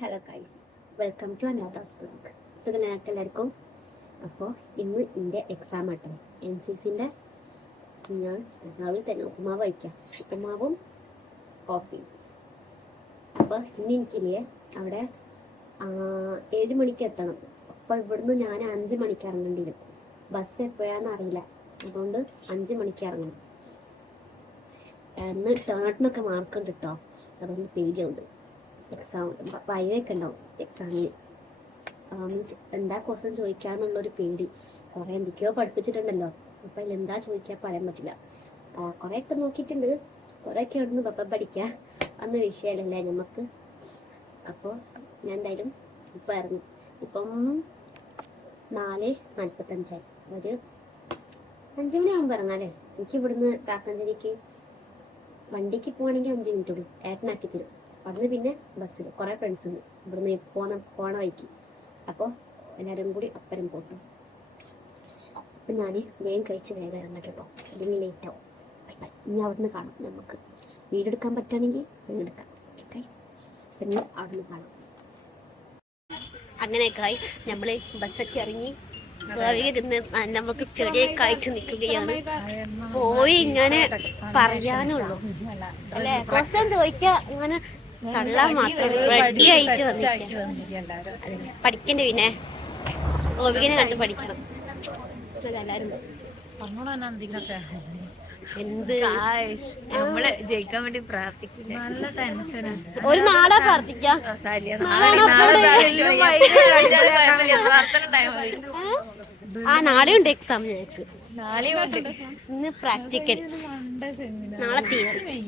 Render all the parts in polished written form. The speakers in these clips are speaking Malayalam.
ഹലോ ഗൈസ്, വെൽക്കം ടു അനാഥാസ് ബ്ലോഗ്. സുഖമായിട്ട് എല്ലാവർക്കും. അപ്പോൾ ഇന്ന് എൻ്റെ എക്സാം ആട്ടോ, NCCൻ്റെ. ഞാൻ രാവിലെ തന്നെ ഉപ്പുമാവ് കഴിക്കാം, ഉപ്പുമാവും കോഫിയും. അപ്പോൾ ഇന്ന് എനിക്കില്ലേ അവിടെ 7 മണിക്ക് എത്തണം. അപ്പോൾ ഇവിടുന്ന് ഞാൻ 5 മണിക്ക് ഇറങ്ങേണ്ടി വരും. ബസ് എപ്പോഴാണെന്ന് അറിയില്ല, അതുകൊണ്ട് 5 മണിക്ക് ഇറങ്ങണം. ഇന്ന് ടേണിനൊക്കെ മാർക്കുണ്ട് കേട്ടോ, അതുകൊണ്ട് പേടിയുണ്ട്. എക്സാം വൈവൊക്കെ ഉണ്ടാവും എക്സാമിന്. മീൻസ് എന്താ ക്വസ്റ്റൻ ചോദിക്കാന്നുള്ളൊരു പേടി. കുറേ എന്തൊക്കെയോ പഠിപ്പിച്ചിട്ടുണ്ടല്ലോ, അപ്പം അതിൽ എന്താ ചോദിക്കാൻ പറയാൻ പറ്റില്ല. കുറേയൊക്കെ നോക്കിയിട്ടുണ്ട്, കുറേയൊക്കെ അവിടെ നിന്ന് പഠിക്കുക. അന്ന് വിഷയമല്ലേ നമുക്ക്. അപ്പോൾ ഞാൻ എന്തായാലും ഇപ്പം ഇറങ്ങി. ഇപ്പം 4:45 ഒരു 5 മണിയാകുമ്പോൾ ഇറങ്ങാല്ലേ. എനിക്ക് ഇവിടുന്ന് കാക്കഞ്ചേരിക്ക് വണ്ടിക്ക് പോകണമെങ്കിൽ 5 മിനിറ്റ് ഉള്ളൂ, ഏട്ടനാക്കി തരും. അവിടുന്ന് പിന്നെ ബസ്സിൽ കുറേ ഫ്രണ്ട്സ് ഉണ്ട് ഇവിടുന്ന് പോണ വഴിക്ക്. അപ്പോൾ എല്ലാവരും കൂടി അപ്പരം പോട്ടു. അപ്പം ഞാൻ വേഗം കഴിച്ച് വേഗം ഇറങ്ങട്ടെ കേട്ടോ, അല്ലെങ്കിൽ ലേറ്റ് ആവും. ഇനി അവിടുന്ന് കാണാം, നമുക്ക് വീഡിയോ എടുക്കാൻ പറ്റുകയാണെങ്കിൽ വേഗം എടുക്കാം. ഓക്കെ ഗൈസ്, പിന്നെ അവിടുന്ന് കാണാം. അങ്ങനെ ഗൈസ്, നമ്മൾ ബസ്സൊക്കെ ഇറങ്ങി ഇരുന്ന് നമുക്ക് സ്റ്റഡിയൊക്കെ ആയിട്ട് നിൽക്കുകയാണ്. പോയി ഇങ്ങനെ പറയാനുള്ളൂ അല്ലേ, ക്വസ്റ്റ്യൻ ചോദിക്കാ ഇങ്ങനെ തള്ളാൻ മാത്രം റെഡി ആയിട്ട് പഠിക്കണ്ടേ. പിന്നെ ഗോപികനെ കണ്ട് പഠിക്കണം. എല്ലാരും എന്ത് നമ്മള് ജയിക്കാൻ വേണ്ടി പ്രാർത്ഥിക്കില്ല. നല്ല ടെൻഷൻ. ഒരു നാളെ പ്രാർത്ഥിക്കാം. നാളെ ഉണ്ട് എക്സാം ഞങ്ങൾക്ക്. ഇന്ന് പ്രാക്ടിക്കൽ, നാളെ തിയറി.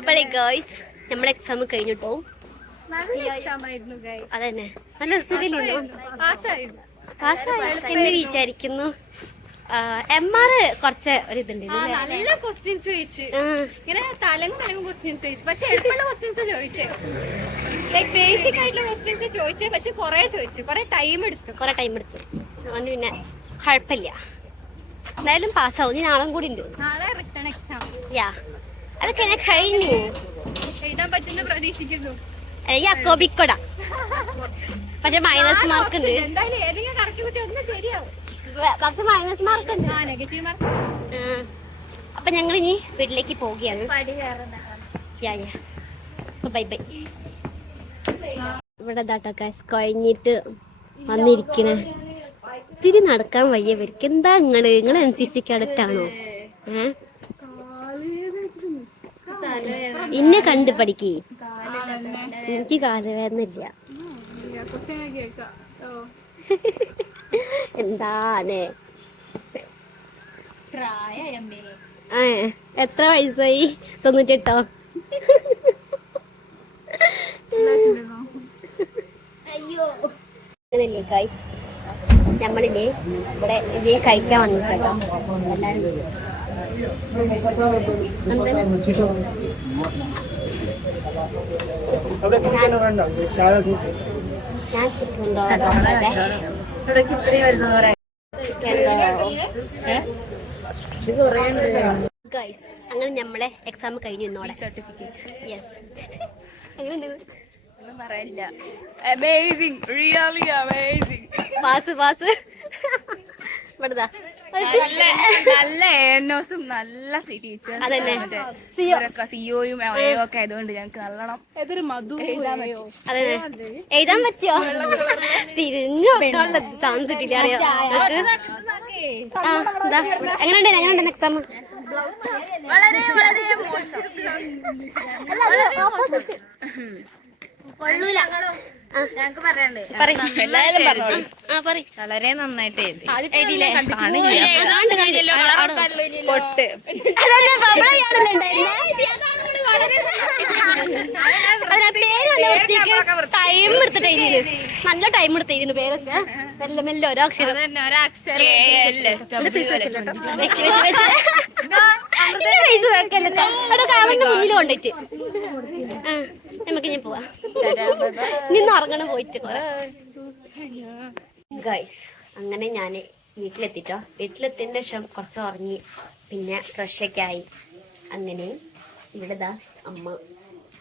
അപ്പോഴേ ഗേൾസ്, നമ്മളെ എക്സാം കഴിഞ്ഞിട്ടോ. അതന്നെ, നല്ല സുഖമില്ലല്ലോ, എന്ന് വിചാരിക്കുന്നു. MR കുറച്ച് ഒരു ഇതുണ്ട്, നല്ല ക്വസ്റ്റ്യൻസ് ചോദിച്ചു, ഇങ്ങനെ തലങ്ങും ക്വസ്റ്റ്യൻസ് ചോദിച്ചു. പക്ഷെ എളുപ്പമുള്ള ക്വസ്റ്റ്യൻസ് ചോദിച്ചേ, ലൈക് ബേസിക് ആയിട്ടുള്ള ക്വസ്റ്റ്യൻസ് ചോദിച്ചേ. പക്ഷെ കുറെ ചോദിച്ചു, കുറെ ടൈം എടുത്തു. അതുകൊണ്ട് പിന്നെ കുഴപ്പമില്ല, എന്തായാലും പാസ്സാവും. ഇനി നാളും കൂടി ഉണ്ട്, നാളെ റിട്ടേൺ എക്സാം. യാ, അതൊക്കെ ഞാൻ കഴിഞ്ഞു. എഴുതാൻ പറ്റുന്ന പ്രതീക്ഷിക്കുന്നു. യാക്കോബിക്കൊട പക്ഷെ മൈനസ് മാർക്ക് ഉണ്ട്. എന്തായാലും ഏതെങ്കിലും കറക്റ്റ് കുത്തി ഒന്നും ശരിയാവും. പക്ഷെ മൈനസ് മാർക്ക് ഉണ്ട്, നെഗറ്റീവ് മാർക്ക്. അപ്പൊ ഞങ്ങൾ ഇനി വീട്ടിലേക്ക് പോവുകയാണ്. Bye bye. ഇവിടെ ദാട്ടൊക്കെ കഴിഞ്ഞിട്ട് വന്നിരിക്കണേ. ഇത്തിരി നടക്കാൻ വയ്യവർക്ക്. എന്താ നിങ്ങൾ NCC കടത്താണോ? ഇന്നെ കണ്ട് പഠിക്കേ. എനിക്ക് കാലുവേദന ഇല്ല. എന്താണ് എത്ര വയസ്സായി? 98. അയ്യോ, അങ്ങനല്ലേ ഗൈസ്, നമ്മളില്ലേ ഇവിടെ ഇതേ കഴിക്കാൻ വന്നിട്ടോ. ഞാൻ ചിക്കൻ ഗൈസ്, അങ്ങനെ നമ്മളെ എക്സാം കഴിഞ്ഞു. ഇന്നോടെ സർട്ടിഫിക്കറ്റ്. യെസ്, അങ്ങനെ പറയില്ല. Amazing, really amazing. പാസ് ഇവിടുതാ നല്ല എനോസും നല്ല ടീച്ചേഴ്സും. അതന്നെ, സിഒയും ഒക്കെ ആയതുകൊണ്ട് ഞങ്ങൾക്ക് നല്ലോണം എഴുതാൻ പറ്റിയോ? തിരിഞ്ഞു വെക്കാനുള്ള ചാൻസ് കിട്ടില്ല. അറിയാം എങ്ങനെയുണ്ട് എക്സാം? വളരെ നന്നായിട്ട് ടൈം എടുത്തിട്ട് എഴുതിയത്, നല്ല ടൈം എടുത്ത് എഴുതിന് പേരൊക്കെ മെല്ലെ മെല്ലെ ഓരോ അക്ഷരം മുന്നിൽ കൊണ്ടിട്ട് നമുക്ക് ഇനി പോവാ. നിന്ന് ഉറങ്ങണം പോയിട്ട്. ഗൈസ്, അങ്ങനെ ഞാൻ വീട്ടിലെത്തിട്ടോ. വീട്ടിലെത്തിയതിൻ്റെ ശേഷം കുറച്ച് ഉറങ്ങി, പിന്നെ ഫ്രഷൊക്കെ ആയി. അങ്ങനെ ഇവിടെ ദാ അമ്മ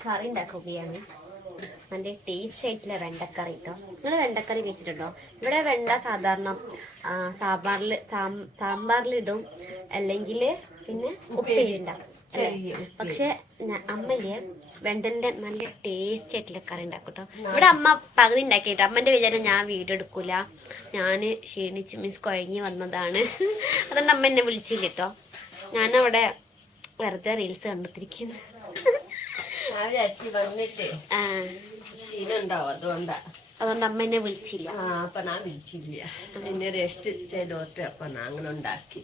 കറി ഉണ്ടാക്കുകയാണ്. നല്ല ടേസ്റ്റ് ആയിട്ടുള്ള വെണ്ടക്കറി കേട്ടോ. നിങ്ങൾ വെണ്ടക്കറി കഴിച്ചിട്ടുണ്ടോ? ഇവിടെ വെണ്ട സാധാരണ സാമ്പാറിലിടും, അല്ലെങ്കിൽ പിന്നെ ഉപ്പേരി ഉണ്ടാക്കും. പക്ഷെ അമ്മല്ലേ വെണ്ടന്റെ നല്ല ടേസ്റ്റ് ആയിട്ടുള്ള കറി ഉണ്ടാക്കും കേട്ടോ. ഇവിടെ അമ്മ പകുതി ഉണ്ടാക്കിട്ടോ. അമ്മന്റെ വിചാരം ഞാൻ വീഡിയോ എടുക്കൂല, ഞാന് ക്ഷീണിച്ച് മീൻസ് കുഴങ്ങി വന്നതാണ്. അതുകൊണ്ട് അമ്മ എന്നെ വിളിച്ചില്ല കേട്ടോ. ഞാനവിടെ വെറുതെ റീൽസ് കണ്ടിരിക്കുന്നു. അതുകൊണ്ട് അമ്മ എന്നെ വിളിച്ചില്ല. അപ്പൊ ഞാൻ വിളിച്ചില്ല, എന്നെ റെസ്റ്റ് ചെയ്തോട്ടെ. അപ്പൊ ഞാൻ അങ്ങനെ ഉണ്ടാക്കി.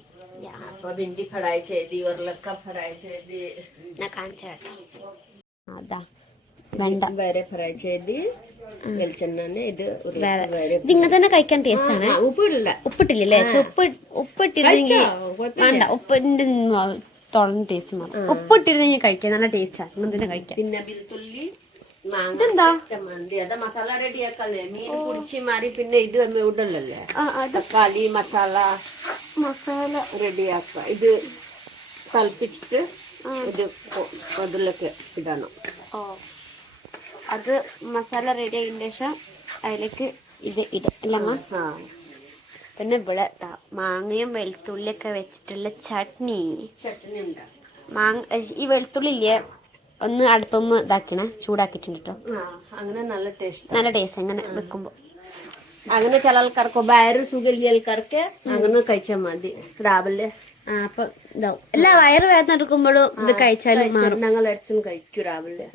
അപ്പൊ ഭിണ്ടി ഫ്രൈ ചെയ്ത്, ഉരുളക്ക ഫ്രൈ ചെയ്ത്, ഞാൻ കാണിച്ചേട്ടോ. അതാ വെണ്ട വേറെ ഫ്രൈ ചെയ്ത് വെളിച്ചെണ്ണ. ഇത് ഇതിങ്ങനെ തന്നെ കഴിക്കാൻ ടേസ്റ്റ് ആണ്. ഉപ്പിടില്ല, ഉപ്പിട്ടില്ലേ? ഉപ്പിട്ടിരുന്നെങ്കിൽ വേണ്ട, ഉപ്പിന്റെ തുറന്ന് ടേസ്റ്റ് മാറും. ഉപ്പിട്ടിരുന്നെങ്കിൽ കഴിക്കാൻ നല്ല ടേസ്റ്റാണ്. ഇങ്ങനെ തന്നെ കഴിക്കാം. പിന്നെ വെളുത്തുള്ളി, ഇതെന്താ ചമ്മന്തി, അതാ മസാല റെഡി ആക്കാല്ലേ. മീൻ പൊടിച്ച് മാറി പിന്നെ ഇത് ഇടലല്ലേ, തക്കാളി മസാല റെഡി ആക്ക. ഇത് തിളപ്പിച്ചിട്ട് ഇത് അതിലൊക്കെ ഇടണം. ഓ, അത് മസാല റെഡി ആയതിനു ശേഷം അതിലേക്ക് ഇത് ഇടും അല്ലമ്മ. പിന്നെ ഇവിടെ മാങ്ങയും വെളുത്തുള്ളിയൊക്കെ വെച്ചിട്ടുള്ള ചട്നി ഉണ്ടാവും. ഈ വെളുത്തുള്ളി ഇല്ലേ, ഒന്ന് അടുപ്പമ്മ ഇതാക്കണേ, ചൂടാക്കിയിട്ടുണ്ട് കേട്ടോ. അങ്ങനെ നല്ല ടേസ്റ്റ് അങ്ങനെ വെക്കുമ്പോ. അങ്ങനെ ചില ആൾക്കാർക്ക് വയറ് സുഖമില്ല ആൾക്കാർക്ക് അങ്ങനെ കഴിച്ചാൽ മതി രാവിലെ. അപ്പൊ ഇതാവും. എല്ലാ വയറ് വേദന എടുക്കുമ്പോഴും ഇത് കഴിച്ചാലും മാറും. ഞങ്ങൾ അടിച്ചും കഴിക്കും രാവിലെ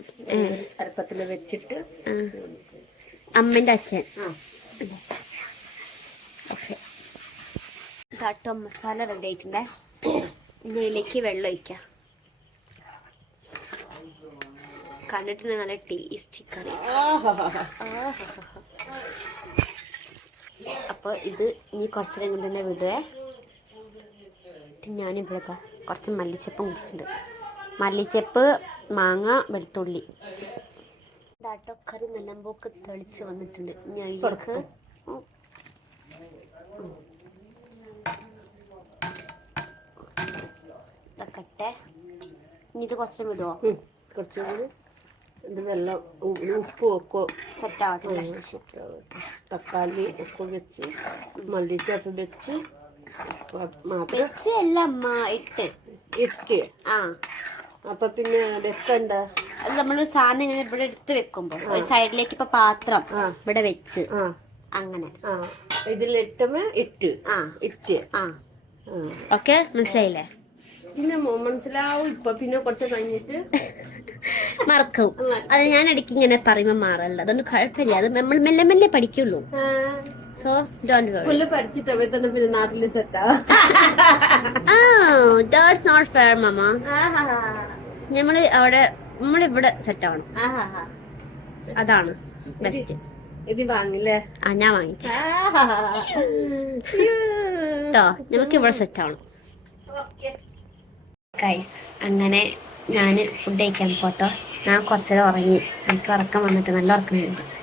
അടുപ്പത്തില് വെച്ചിട്ട്. അമ്മന്റെ അച്ഛൻ ഓക്കെ. ഇതാട്ടോ മസാല റെഡി ആയിട്ടുണ്ടേ. ഇനി ഇതിലേക്ക് വെള്ളം ഒഴിക്കാം. കണ്ടിട്ട് നല്ല ടേസ്റ്റി കറി. അപ്പൊ ഇത് ഇനി കുറച്ച് നേരം തന്നെ വിടുവേ. ഞാനിവിടെ കുറച്ച് മല്ലിച്ചപ്പും കൂട്ടിട്ടുണ്ട്. മല്ലിച്ചപ്പ്, മാങ്ങ, വെളുത്തുള്ളി. ഇതാട്ടോ കറി നല്ലമ്പോക്ക് തെളിച്ച് വന്നിട്ടുണ്ട്. ഇനി അതിലേക്ക് ഇതൊക്കെ. ഇനി ഇത് കുറച്ചും വിടുവോ? കുറച്ചുകൂടി ഇത് വെള്ളം ഉപ്പ് ഒക്കെ സെറ്റാവട്ടെ. തക്കാളി ഒക്കെ വെച്ച് മല്ലിച്ചപ്പ് വെച്ച് അല്ല അമ്മ ഇട്ട്. അപ്പൊ പിന്നെ വെക്കണ്ട. അത് നമ്മളൊരു സാധനം ഇങ്ങനെ ഇവിടെ എടുത്ത് വെക്കുമ്പോ ഒരു സൈഡിലേക്ക് ഇപ്പൊ പാത്രം ഇവിടെ വെച്ച് അങ്ങനെ ഇതിലിട്ടുമ്പോ ഇട്ട്. ഓക്കെ, മനസ്സിലായില്ലേ? പിന്നെ മനസ്സിലാവും. ഇപ്പൊ പിന്നെ കുറച്ച് കഴിഞ്ഞിട്ട് മറക്കും. അത് ഞാൻ ഇടയ്ക്ക് ഇങ്ങനെ പറയുമ്പോ മാറല്ല, അതുകൊണ്ട് കുഴപ്പമില്ല. അത് നമ്മൾ മെല്ലെ മെല്ലെ പഠിക്കുള്ളൂ. So don't worry. പഠിച്ചിട്ടേ തന്നെ പിന്നെ നാട്ടില് സെറ്റാവും. That's not fair mamma. നമ്മളിവിടെ സെറ്റ് ആവണം. അതാണ് ബെസ്റ്റ്. ഇത് വാങ്ങില്ലേ? ഞാൻ വാങ്ങി കേട്ടോ. നമുക്ക് ഇവിടെ സെറ്റ് ആവണം ഗൈസ്. അങ്ങനെ ഞാൻ ഫുഡ് കഴിക്കാൻ പോട്ടോ. ഞാൻ കുറച്ചേരം ഉറങ്ങി. എനിക്ക് ഉറക്കം വന്നിട്ട് നല്ല ഉറക്കം വരുന്നുണ്ട്.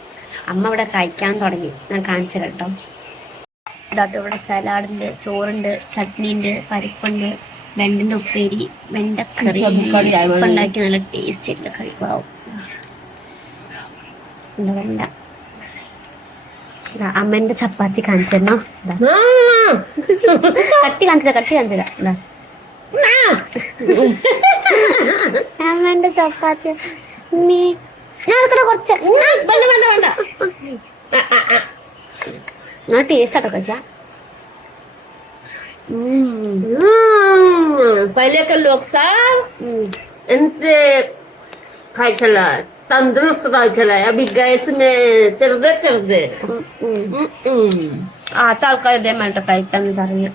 അമ്മ ഇവിടെ കഴിക്കാൻ തുടങ്ങി. ഞാൻ കാണിച്ചു കേട്ടോ. ഇതാട്ടോ ഇവിടെ സലാഡുണ്ട്, ചോറുണ്ട്, ചട്നിയുണ്ട്, പരിപ്പുണ്ട്, വെണ്ടിൻ്റെ ഉപ്പേരി, വെണ്ടക്കറി ഉണ്ടാക്കി നല്ല ടേസ്റ്റ് ആയിട്ടുള്ള കറി. വാവും. വെണ്ട. അമ്മേന്റെ ചപ്പാത്തി കാണിച്ചു തരണോ? കട്ടി കാണിച്ചതാ. അമ്മേന്റെ ചപ്പാത്തി ഞാൻ കുറച്ച് ടേസ്റ്റ് ആട്ടോ കഴിക്കാം. पहले के लोग इनसे खाई चला तंदुरुस्त खाई चला. अभी गैस में चलते ആൾക്കാർ ഇതേമായിട്ട് കഴിക്കാന്ന് പറഞ്ഞു.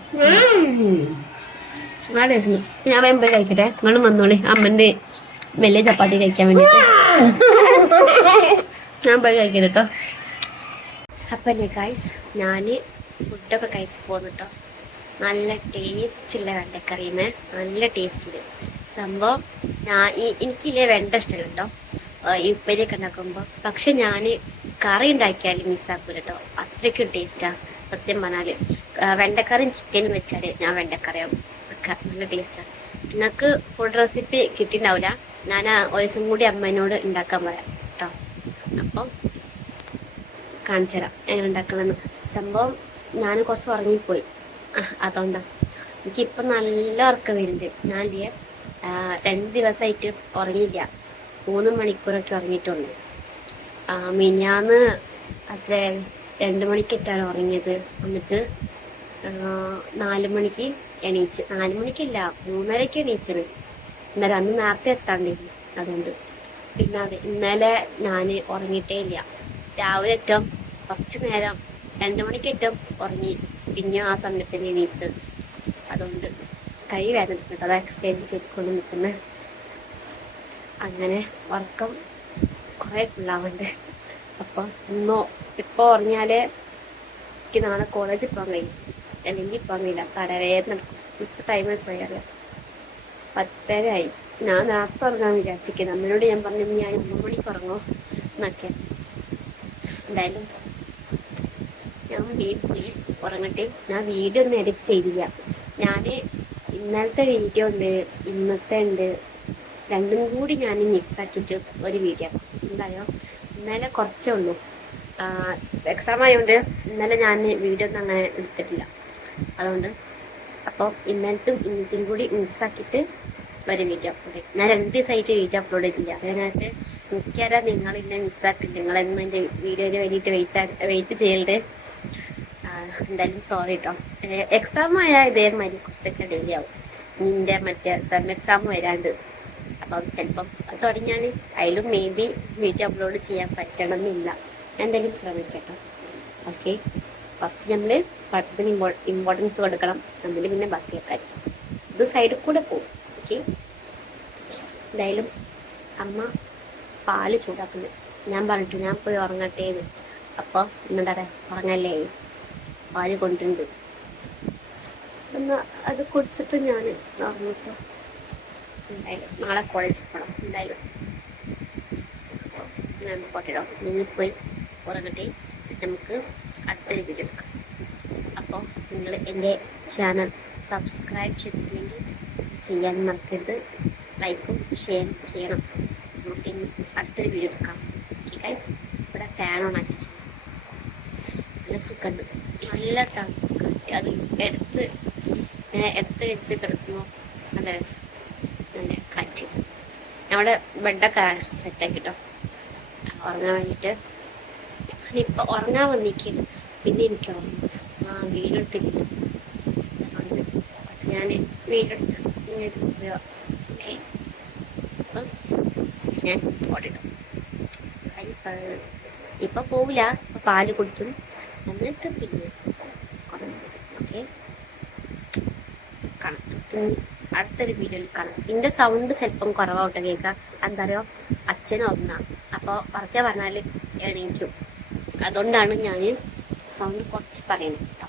ഞാൻ വരുമ്പോ കഴിക്കട്ടെ. നിങ്ങളും വന്നോളി അമ്മന്റെ വലിയ ചപ്പാത്തി കഴിക്കാൻ വേണ്ടിട്ട്. ഞാൻ പോയി കഴിക്കട്ടെ കേട്ടോ. അപ്പല്ലേ ഗൈസ്, ഞാന് ഫുഡൊക്കെ കഴിച്ച് പോന്നിട്ടോ. നല്ല ടേസ്റ്റുള്ള വെണ്ടക്കറിന്ന്, നല്ല ടേസ്റ്റ് ഉണ്ട് സംഭവം. എനിക്കില്ലേ വെണ്ട ഇഷ്ടമല്ല കേട്ടോ ഈ ഉപ്പേരിയൊക്കെ ഉണ്ടാക്കുമ്പോൾ. പക്ഷെ ഞാൻ കറി ഉണ്ടാക്കിയാലും മിസ്സാക്കൂല കേട്ടോ. അത്രയ്ക്കും ടേസ്റ്റാണ് സത്യം പറഞ്ഞാൽ. വെണ്ടക്കറിയും ചിക്കനും വെച്ചാൽ ഞാൻ വെണ്ടക്കറിയാവും ഒക്കെ നല്ല ടേസ്റ്റാണ്. നിങ്ങൾക്ക് ഫുഡ് റെസിപ്പി കിട്ടിയിട്ടുണ്ടാവില്ല. ഞാൻ ഒരു ദിവസം കൂടി അമ്മേനോട് ഉണ്ടാക്കാൻ പറയാം കേട്ടോ. അപ്പം കാണിച്ചു തരാം എങ്ങനെ ഉണ്ടാക്കണമെന്ന്. സംഭവം ഞാൻ കുറച്ച് ഉറങ്ങിപ്പോയി, അതുകൊണ്ടാണ്. എനിക്കിപ്പം നല്ല ഉറക്കം വരുന്നുണ്ട്. ഞാൻ 2 ദിവസമായിട്ട് ഉറങ്ങിയില്ല, 3 മണിക്കൂറൊക്കെ ഉറങ്ങിയിട്ടുള്ളൂ. മിനിഞ്ഞാന്ന് അത്ര 2 മണിക്കേറ്റാണ് ഉറങ്ങിയത്. എന്നിട്ട് 4 മണിക്ക് എണീച്ച്, 4 മണിക്കില്ല 3:30ക്ക് എണീച്ചത്. എന്നാലും അന്ന് നേരത്തെ എത്താണ്ടിരുന്നു, അതുകൊണ്ട്. പിന്നെ അതെ, ഇന്നലെ ഞാൻ ഉറങ്ങിയിട്ടേ ഇല്ല. രാവിലെ ഏറ്റവും കുറച്ച് നേരം 2 മണിക്ക് ഏറ്റവും ഉറങ്ങി, പിന്നെ ആ സമയത്തിന് എണീച്ച്. അതുകൊണ്ട് കൈ വേദനിക്കുന്നത്, അത് എക്സ്ചേഞ്ച് ചെയ്തുകൊണ്ട് നിൽക്കുന്നത്. അങ്ങനെ ഉറക്കം കുറേ ഫുള്ളാവുന്നുണ്ട്. അപ്പം ഇപ്പോൾ ഉറങ്ങിയാലേ എനിക്ക് നാളെ കോളേജിൽ പോകാൻ കഴിയും, അല്ലെങ്കിൽ പോകാൻ കഴിയില്ല, തലവേദന നടക്കും. ഇപ്പം ടൈം പോയി അറിയാം, 10:30 ഞാൻ നേരത്തെ ഉറങ്ങാൻ വിചാരിച്ചിരിക്കുന്നത്. അമ്മയോട് ഞാൻ പറഞ്ഞു ഞാൻ 3 മണിക്ക് ഉറങ്ങും എന്നൊക്കെ. എന്തായാലും ഞാൻ പോയി ഉറങ്ങട്ടെ. ഞാൻ വീഡിയോ ഒന്നും എഡിറ്റ് ചെയ്തില്ല. ഞാൻ ഇന്നലത്തെ വീഡിയോ ഉണ്ട്, ഇന്നത്തെ ഉണ്ട്, രണ്ടും കൂടി ഞാൻ മിക്സ് ആക്കിയിട്ട് ഒരു വീഡിയോ. എന്തായോ ഇന്നലെ കുറച്ചേ ഉള്ളൂ, എക്സാം ആയതുകൊണ്ട് ഇന്നലെ ഞാൻ വീഡിയോ ഒന്നും അങ്ങനെ എടുത്തിട്ടില്ല. അതുകൊണ്ട് അപ്പോൾ ഇന്നത്തെയും കൂടി മിക്സ് ആക്കിയിട്ട് ഒരു വീഡിയോ അപ്ലോഡ് ചെയ്യും. ഞാൻ 2 ദിവസമായിട്ട് വീഡിയോ അപ്ലോഡ് ചെയ്തില്ല. അതിനകത്ത് മിക്കവാറും നിങ്ങൾ ഇന്നെ മിസ്സാക്കിയിട്ട് നിങ്ങളെന്നും എൻ്റെ വീഡിയോന് വേണ്ടിയിട്ട് വെയിറ്റ് ചെയ്യലുണ്ട്. എന്തായാലും സോറി കേട്ടോ. എക്സാം ആയാൽ ഇതേമാതിരി കുറച്ചൊക്കെ ഡെയിലി ആവും. നിൻ്റെ മറ്റേ സെം എക്സാം വരാണ്ട്, അപ്പം ചിലപ്പം അത് തുടങ്ങിയാൽ അതിലും മേ ബി വീഡിയോ അപ്ലോഡ് ചെയ്യാൻ പറ്റണമെന്നില്ല. എന്തെങ്കിലും ശ്രമിക്കട്ടോ. ഓക്കെ, ഫസ്റ്റ് നമ്മൾ പഠിത്തത്തിന് ഇമ്പോർട്ടൻസ് കൊടുക്കണം, നമ്മൾ പിന്നെ ബാക്കിയൊക്കെ ഇത് സൈഡിൽ കൂടെ പോകും. ഓക്കെ, എന്തായാലും അമ്മ പാല് ചൂടാക്കുന്നത് ഞാൻ പറഞ്ഞിട്ട് ഞാൻ പോയി ഉറങ്ങട്ടേന്ന്. അപ്പോൾ എന്താ ഉറങ്ങല്ലേ, പാല് കൊണ്ടുണ്ട്, ഒന്ന് അത് കുടിച്ചിട്ട് ഞാൻ ഉറങ്ങിപ്പോ. എന്തായാലും നാളെ കോളേജിൽ പോകണം. എന്തായാലും ഞാൻ പോട്ടെടോ, നിങ്ങൾ പോയി ഉറങ്ങട്ടെ. നമുക്ക് അടുത്തൊരു വീഡിയോ എടുക്കാം. അപ്പോൾ നിങ്ങൾ എൻ്റെ ചാനൽ സബ്സ്ക്രൈബ് ചെയ്തിട്ടുണ്ടെങ്കിൽ ചെയ്യാൻ മറക്കരുത്, ലൈക്കും ഷെയറും ചെയ്യണം. നമുക്ക് ഇനി അടുത്തൊരു വീഡിയോ എടുക്കാം. ഓക്കെ ഗൈസ്, ഇവിടെ ഫാൻ ഓൺ ആക്കി നല്ല സുഖമുണ്ട്, നല്ല തണുപ്പ്. അത് എടുത്ത് വെച്ച് കിടക്കുമ്പോൾ നല്ല രസം, നല്ല കാറ്റ്. അവിടെ ബെഡൊക്കെ സെറ്റാക്കിട്ടോ ഉറങ്ങാൻ വേണ്ടിയിട്ട്. ഇപ്പം ഉറങ്ങാൻ വന്നിരിക്കുന്നു, പിന്നെ എനിക്ക് വീഡിയോ എടുത്തില്ല. അതുകൊണ്ട് കുറച്ച് ഞാൻ വീഡിയോ എടുത്ത് ഓക്കെ. അപ്പം ഞാൻ ഓടിടും. ഇപ്പം പോവില്ല, പാല് കുടിക്കും, എന്നിട്ട് പിന്നെ ഓക്കെ കാണാം. അടുത്തൊരു വീഡിയോയിൽ കാണാം. എൻ്റെ സൗണ്ട് ചിലപ്പം കുറവാവട്ടെ കേൾക്കാം. എന്താ പറയുക, അച്ഛൻ ഉറങ്ങാം, അപ്പോൾ ഉറക്കെ പറഞ്ഞാൽ എണീക്കും. അതുകൊണ്ടാണ് ഞാൻ സൗണ്ട് കുറച്ച് പറയുന്നത് കേട്ടോ.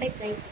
Bye guys.